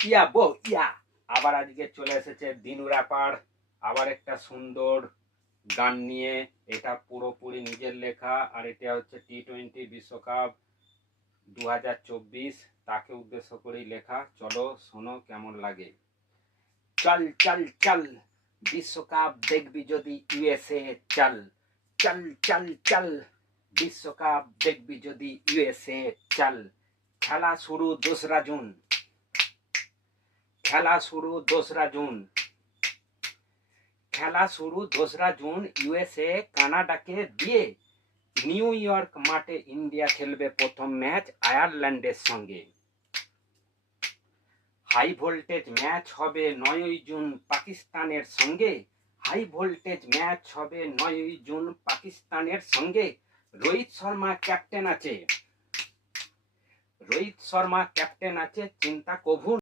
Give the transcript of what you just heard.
ইয়া বো ইয়া আবার আজকে চলে এসেছে দিনু র্যাপার আবার একটা সুন্দর গান নিয়ে। এটা পুরোপুরি নিজের লেখা, আর এটা হচ্ছে টি-20 বিশ্বকাপ 2024 তাকে উদ্দেশ্য করেই লেখা। চলো শোনো কেমন লাগে। চল চল চল বিশ্বকাপ দেখবি যদি ইউএসএ, চল চল চল চল বিশ্বকাপ দেখবি যদি ইউএসএ, চল। খেলা শুরু 2রা জুন, খেলা শুরু 2রা জুন, খেলা শুরু 2রা জুন। ইউএসএ কানাডাকে দিয়ে নিউ ইয়র্ক মাঠে ইন্ডিয়া খেলবে প্রথম ম্যাচ আয়ারল্যান্ডের সঙ্গে। হাই ভোল্টেজ ম্যাচ হবে 9ই জুন পাকিস্তানের সঙ্গে। হাই ভোল্টেজ ম্যাচ হবে 9ই জুন পাকিস্তানের সঙ্গে। রোহিত শর্মা ক্যাপ্টেন আছে, রোহিত শর্মা ক্যাপ্টেন আছে, চিন্তা কভু